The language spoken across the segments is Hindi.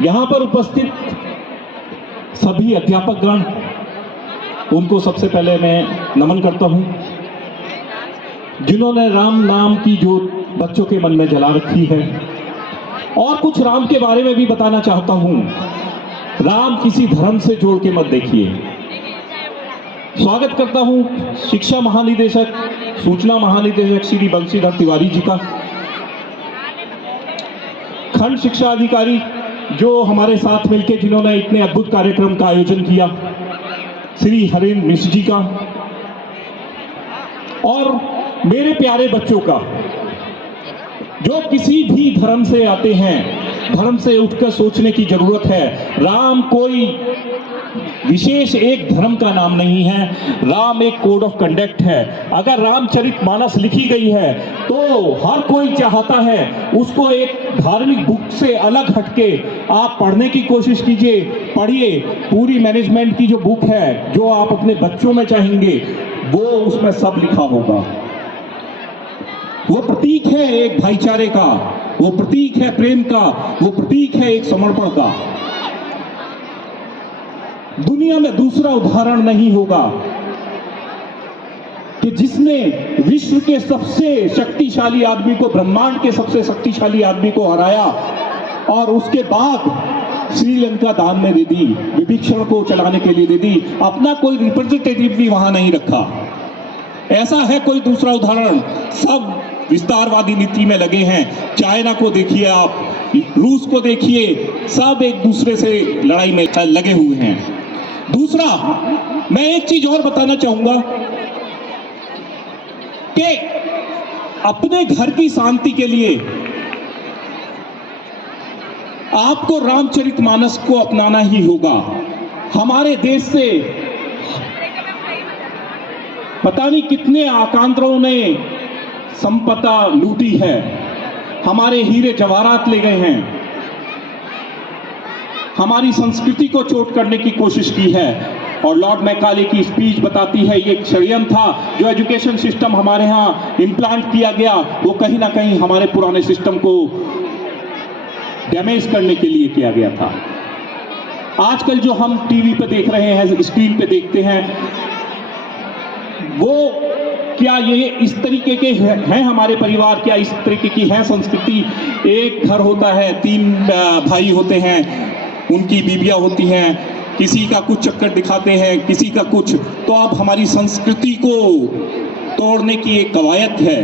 यहां पर उपस्थित सभी अध्यापकगण, उनको सबसे पहले मैं नमन करता हूं, जिन्होंने राम नाम की जो बच्चों के मन में जला रखी है। और कुछ राम के बारे में भी बताना चाहता हूं। राम किसी धर्म से जोड़ के मत देखिए। स्वागत करता हूं शिक्षा महानिदेशक, सूचना महानिदेशक श्री बंशीधर तिवारी जी का, खंड शिक्षा अधिकारी जो हमारे साथ मिलकर जिन्होंने इतने अद्भुत कार्यक्रम का आयोजन किया, श्री हरेंद्र मिश्र जी का, और मेरे प्यारे बच्चों का जो किसी भी धर्म से आते हैं। धर्म से उठकर सोचने की जरूरत है। राम कोई विशेष एक धर्म का नाम नहीं है, राम एक कोड ऑफ कंडक्ट है। अगर रामचरितमानस लिखी गई है तो हर कोई चाहता है उसको एक धार्मिक बुक से अलग हटके आप पढ़ने की कोशिश कीजिए, पढ़िए। पूरी मैनेजमेंट की जो बुक है, जो आप अपने बच्चों में चाहेंगे, वो उसमें सब लिखा होगा। वो प्रतीक है एक भाईचारे का, वो प्रतीक है प्रेम का, वो प्रतीक है एक समर्पण का। दुनिया में दूसरा उदाहरण नहीं होगा कि जिसने विश्व के सबसे शक्तिशाली आदमी को, ब्रह्मांड के सबसे शक्तिशाली आदमी को हराया और उसके बाद श्रीलंका दान में दे दी, विभीषण को चलाने के लिए दे दी। अपना कोई रिप्रेजेंटेटिव भी वहां नहीं रखा। ऐसा है कोई दूसरा उदाहरण? सब विस्तारवादी नीति में लगे हैं। चाइना को देखिए आप, रूस को देखिए, सब एक दूसरे से लड़ाई में लगे हुए हैं। दूसरा, मैं एक चीज और बताना चाहूंगा कि अपने घर की शांति के लिए आपको रामचरितमानस को अपनाना ही होगा। हमारे देश से पता नहीं कितने आकांतरों ने संपदा लूटी है, हमारे हीरे जवाहरात ले गए हैं, हमारी संस्कृति को चोट करने की कोशिश की है। और लॉर्ड मैकाले की स्पीच बताती है ये एक षड्यंत्र था। जो एजुकेशन सिस्टम हमारे यहाँ इम्प्लांट किया गया, वो कहीं ना कहीं हमारे पुराने सिस्टम को डैमेज करने के लिए किया गया था। आजकल जो हम टीवी पे देख रहे हैं, स्क्रीन पे देखते हैं, वो क्या ये इस तरीके के हैं हमारे परिवार? क्या इस तरीके की है संस्कृति? एक घर होता है, 3 भाई होते हैं, उनकी बीबियां होती हैं, किसी का कुछ चक्कर दिखाते हैं, किसी का कुछ। तो अब हमारी संस्कृति को तोड़ने की एक कवायद है।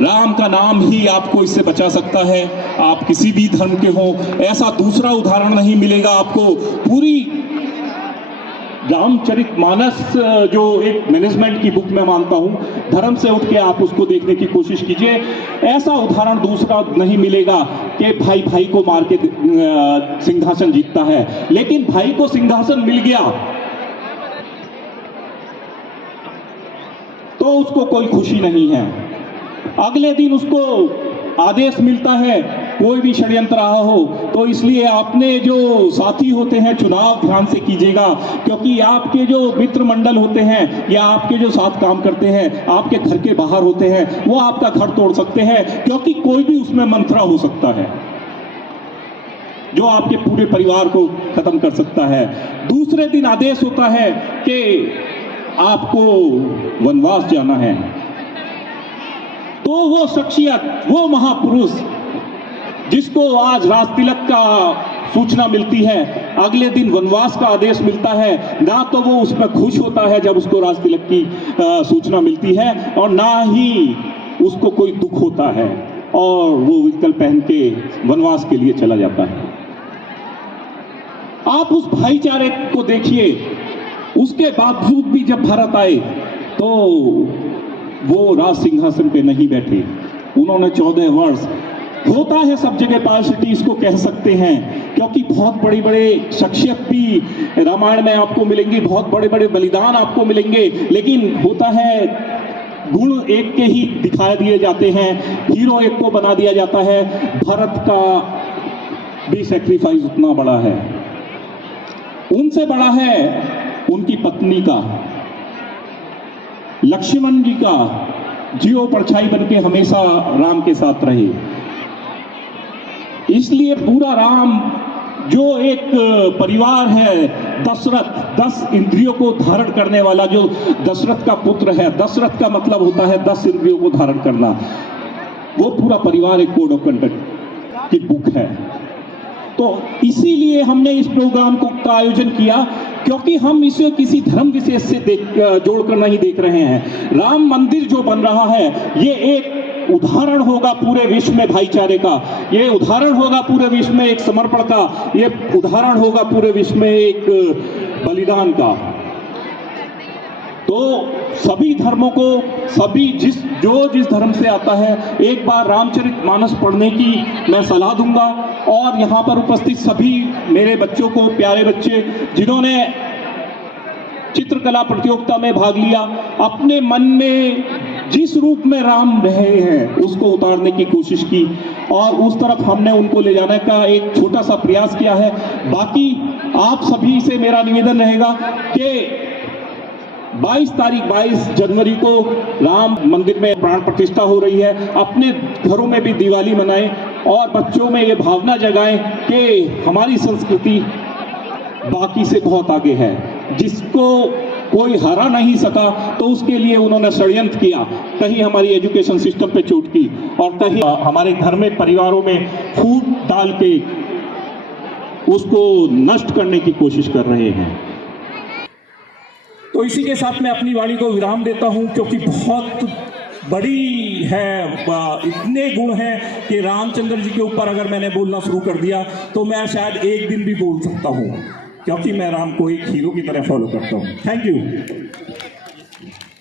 राम का नाम ही आपको इससे बचा सकता है। आप किसी भी धर्म के हो, ऐसा दूसरा उदाहरण नहीं मिलेगा आपको। पूरी रामचरितमानस जो एक मैनेजमेंट की बुक में मानता हूं, धर्म से उठ के आप उसको देखने की कोशिश कीजिए। ऐसा उदाहरण दूसरा नहीं मिलेगा कि भाई भाई को मार के सिंहासन जीतता है। लेकिन भाई को सिंहासन मिल गया तो उसको कोई खुशी नहीं है। अगले दिन उसको आदेश मिलता है, कोई भी षड्यंत्र रहा हो तो। इसलिए आपने जो साथी होते हैं, चुनाव ध्यान से कीजिएगा, क्योंकि आपके जो मित्र मंडल होते हैं या आपके जो साथ काम करते हैं, आपके घर के बाहर होते हैं, वो आपका घर तोड़ सकते हैं, क्योंकि कोई भी उसमें मंत्रा हो सकता है जो आपके पूरे परिवार को खत्म कर सकता है। दूसरे दिन आदेश होता है कि आपको वनवास जाना है। तो वो शख्सियत, वो महापुरुष जिसको आज राजतिलक का सूचना मिलती है, अगले दिन वनवास का आदेश मिलता है, ना तो वो उसमें खुश होता है जब उसको राजतिलक की सूचना मिलती है, और ना ही उसको कोई दुख होता है, और वो विकल्प पहन के वनवास के लिए चला जाता है। आप उस भाईचारे को देखिए। उसके बावजूद भी जब भारत आए तो वो राज सिंहासन पे नहीं बैठे। उन्होंने 14 वर्ष, होता है सब जगह पार्सिटी इसको कह सकते हैं, क्योंकि बहुत बड़े बड़े शख्सियत भी रामायण में आपको मिलेंगी, बहुत बड़े बड़े बलिदान आपको मिलेंगे, लेकिन होता है गुण एक के ही दिखा दिए जाते हैं, हीरो एक को बना दिया जाता है। भरत का भी सैक्रिफाइस उतना बड़ा है, उनसे बड़ा है उनकी पत्नी का, लक्ष्मण जी का, जियो परछाई बनके हमेशा राम के साथ रहे। इसलिए पूरा राम जो एक परिवार है दशरथ, 10 इंद्रियों को धारण करने वाला जो दशरथ का पुत्र है, दशरथ का मतलब होता है 10 इंद्रियों को धारण करना, वो पूरा परिवार एक कोड ऑफ कंडक्ट की बुक है। तो इसीलिए हमने इस प्रोग्राम का आयोजन किया, क्योंकि हम इसे किसी धर्म विशेष से जोड़कर नहीं देख रहे हैं। राम मंदिर जो बन रहा है ये एक उदाहरण होगा पूरे विश्व में भाईचारे का, ये उदाहरण होगा पूरे विश्व में एक समर्पण का, ये उदाहरण होगा पूरे विश्व में एक बलिदान का। तो सभी धर्मों को, सभी जिस धर्म से आता है, एक बार रामचरितमानस पढ़ने की मैं सलाह दूंगा। और यहाँ पर उपस्थित सभी मेरे बच्चों को, प्यारे बच्चे जिन्होंने चित्रकला प्रतियोगिता में भाग लिया, अपने मन में जिस रूप में राम रहे हैं उसको उतारने की कोशिश की और उस तरफ हमने उनको ले जाने का एक छोटा सा प्रयास किया है। बाकी आप सभी से मेरा निवेदन रहेगा कि 22 जनवरी को राम मंदिर में प्राण प्रतिष्ठा हो रही है, अपने घरों में भी दिवाली मनाएं और बच्चों में ये भावना जगाएं कि हमारी संस्कृति बाकी से बहुत आगे है, जिसको कोई हरा नहीं सका तो उसके लिए उन्होंने षड्यंत्र किया, कहीं हमारी एजुकेशन सिस्टम पे चोट की और कहीं हमारे घर में परिवारों में फूट डाल के उसको नष्ट करने की कोशिश कर रहे हैं। तो इसी के साथ मैं अपनी वाणी को विराम देता हूं, क्योंकि बहुत बड़ी है, इतने गुण हैं कि रामचंद्र जी के ऊपर अगर मैंने बोलना शुरू कर दिया तो मैं शायद एक दिन भी बोल सकता हूं, क्योंकि मैं राम को एक हीरो की तरह फॉलो करता हूं। Thank you.